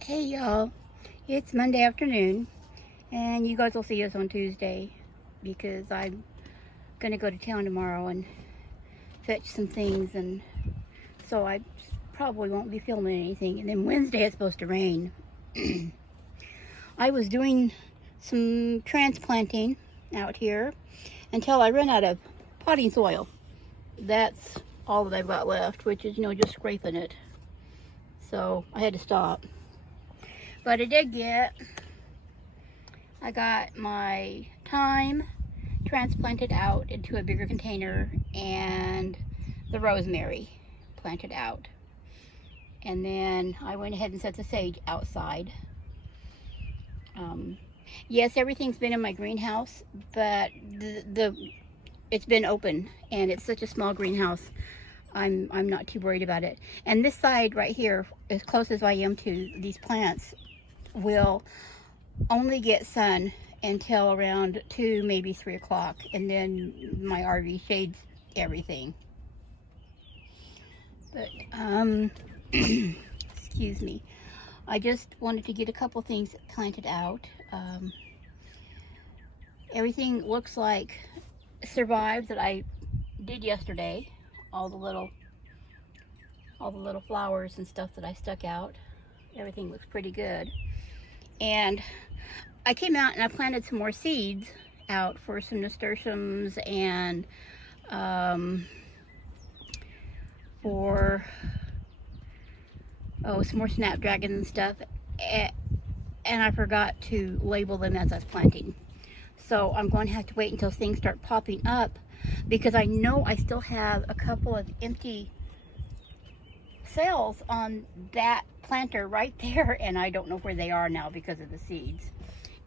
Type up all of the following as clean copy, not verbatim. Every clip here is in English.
Hey y'all, it's Monday afternoon, and you guys will see us on Tuesday because I'm gonna go to town tomorrow and fetch some things, and so I probably won't be filming anything. And then Wednesday it's supposed to rain. I was doing some transplanting out here until I ran out of potting soil. That's all that I've got left, which is, just scraping it. So I had to stop. But I got my thyme transplanted out into a bigger container and the rosemary planted out. And then I went ahead and set the sage outside. Yes, everything's been in my greenhouse, but it's been open and it's such a small greenhouse. I'm not too worried about it. And this side right here, as close as I am to these plants, will only get sun until around 2, maybe 3 o'clock, and then my RV shades everything. But excuse me, I just wanted to get a couple things planted out. Everything looks like survived that I did yesterday. All the little flowers and stuff that I stuck out, everything looks pretty good. And I came out and I planted some more seeds out for some nasturtiums and for some more snapdragons and stuff. And I forgot to label them as I was planting. So I'm going to have to wait until things start popping up, because I know I still have a couple of empty cells on that planter right there, and I don't know where they are now because of the seeds.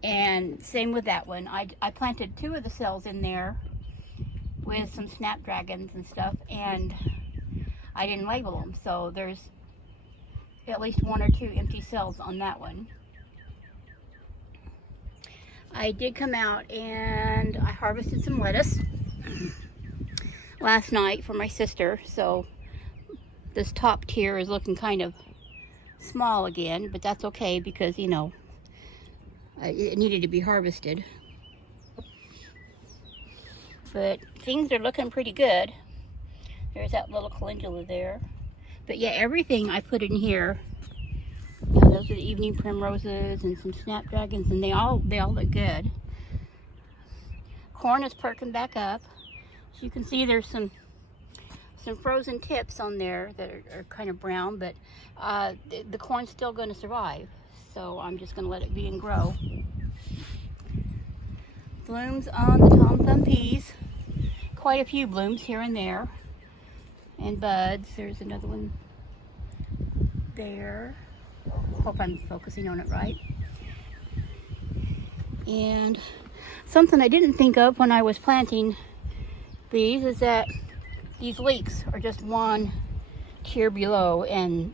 And same with that one. I planted 2 of the cells in there with some snapdragons and stuff, and I didn't label them, so there's at least 1 or 2 empty cells on that one. I did come out and I harvested some lettuce last night for my sister, so this top tier is looking kind of small again, but that's okay because it needed to be harvested. But things are looking pretty good. There's that little calendula there. But yeah, everything I put in here, those are the evening primroses and some snapdragons, and they all look good. Corn is perking back up. So you can see there's some frozen tips on there that are kind of brown, but the corn's still going to survive. So I'm just going to let it be and grow. Blooms on the Tom Thumb peas. Quite a few blooms here and there. And buds. There's another one there. Hope I'm focusing on it right. And something I didn't think of when I was planting these is that these leeks are just one tier below, and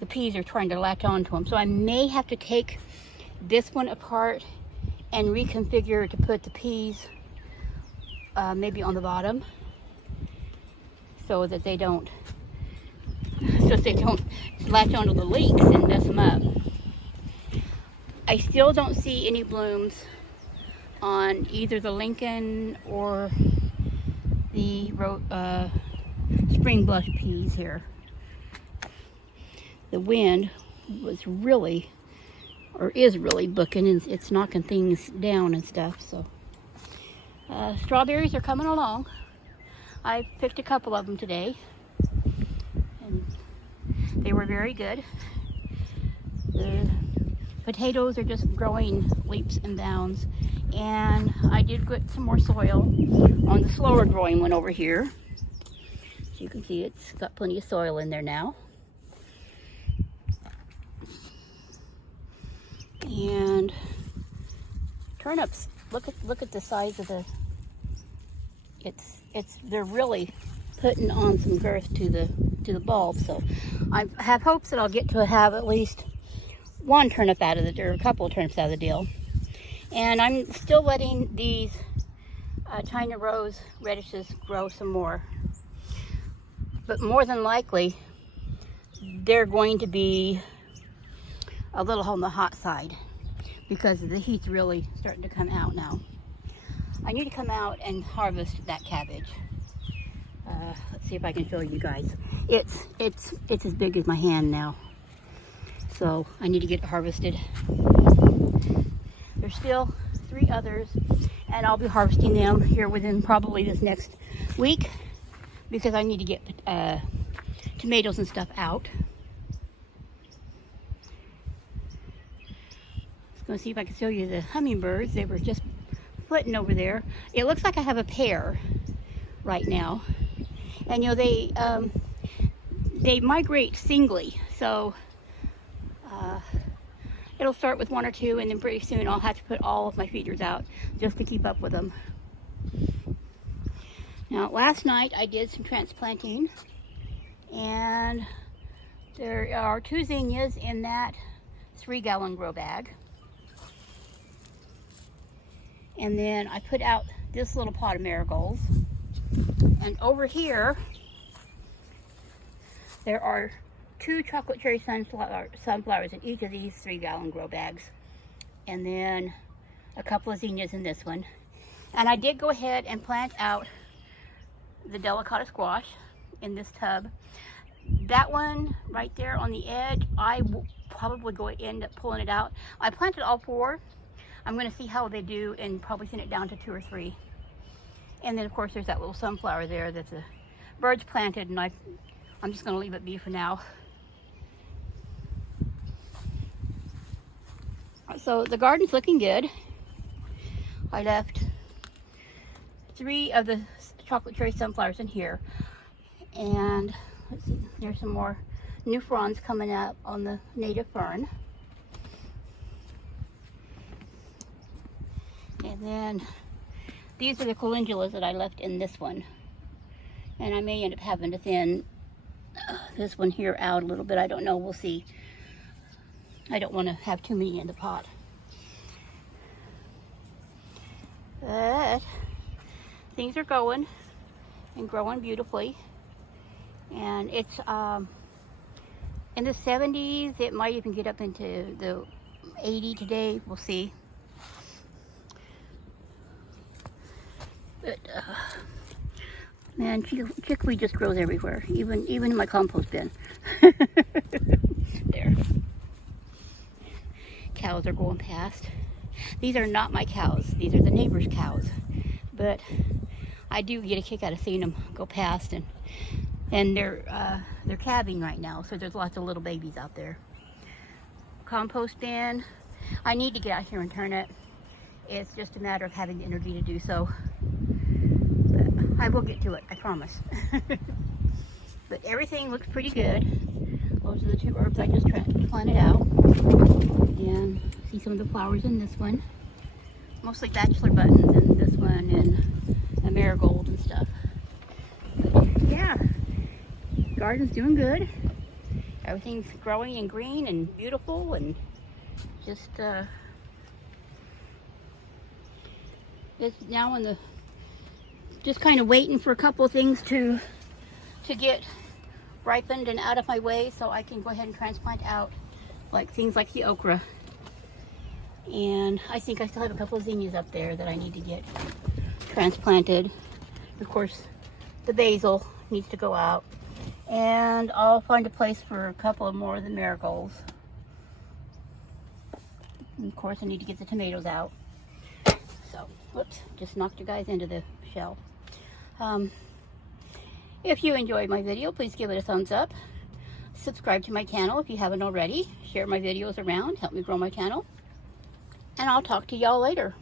the peas are trying to latch onto them. So I may have to take this one apart and reconfigure to put the peas maybe on the bottom, so that they don't latch onto the leeks and mess them up. I still don't see any blooms on either the Lincoln or the spring blush peas here. The wind is really booking, and it's knocking things down and stuff. So strawberries are coming along. I picked a couple of them today, and they were very good. The potatoes are just growing leaps and bounds, and I did get some more soil on the slower growing one over here. So you can see it's got plenty of soil in there now. And turnips, look at the size of they're really putting on some girth to the bulb. So I have hopes that I'll get to have at least one turnip out of the, or a couple of turnips out of the deal. And I'm still letting these China rose radishes grow some more. But more than likely, they're going to be a little on the hot side because the heat's really starting to come out now. I need to come out and harvest that cabbage. Let's see if I can show you guys. It's as big as my hand now. So I need to get it harvested. There's still 3 others, and I'll be harvesting them here within probably this next week because I need to get tomatoes and stuff out. Just gonna see if I can show you the hummingbirds. They were just flitting over there. It looks like I have a pair right now, and you know they migrate singly, so it'll start with 1 or 2, and then pretty soon I'll have to put all of my feeders out just to keep up with them. Now, last night I did some transplanting, and there are 2 zinnias in that 3-gallon grow bag. And then I put out this little pot of marigolds. And over here, there are 2 chocolate cherry sunflowers in each of these 3-gallon grow bags. And then a couple of zinnias in this one. And I did go ahead and plant out the delicata squash in this tub. That one right there on the edge, I will probably go end up pulling it out. I planted all 4. I'm going to see how they do and probably thin it down to 2 or 3. And then of course there's that little sunflower there that the birds planted, and I'm just going to leave it be for now. So the garden's looking good. I left 3 of the chocolate cherry sunflowers in here, and let's see, there's some more new fronds coming up on the native fern. And then these are the calendulas that I left in this one, and I may end up having to thin this one here out a little bit. I don't know, we'll see. I don't want to have too many in the pot. But things are going and growing beautifully. And it's in the 70s. It might even get up into the 80 today. We'll see. But man, chickweed just grows everywhere, even in my compost bin. There. Cows are going past. These are not my cows. These are the neighbor's cows. But I do get a kick out of seeing them go past, and they're calving right now, so there's lots of little babies out there. Compost bin. I need to get out here and turn it. It's just a matter of having the energy to do so. But I will get to it, I promise. But everything looks pretty good. Those are the 2 herbs I just planted out. And see some of the flowers in this one. Mostly bachelor buttons in this one, and a marigold and stuff. But yeah, garden's doing good. Everything's growing and green and beautiful, and just now in the just kind of waiting for a couple of things to get ripened and out of my way, so I can go ahead and transplant out like things like the okra. And I think I still have a couple of zinnias up there that I need to get transplanted. Of course, the basil needs to go out, and I'll find a place for a couple of more of the marigolds. And of course, I need to get the tomatoes out. So, whoops, just knocked you guys into the shell. If you enjoyed my video, please give it a thumbs up. Subscribe to my channel if you haven't already. Share my videos around, help me grow my channel. And I'll talk to y'all later.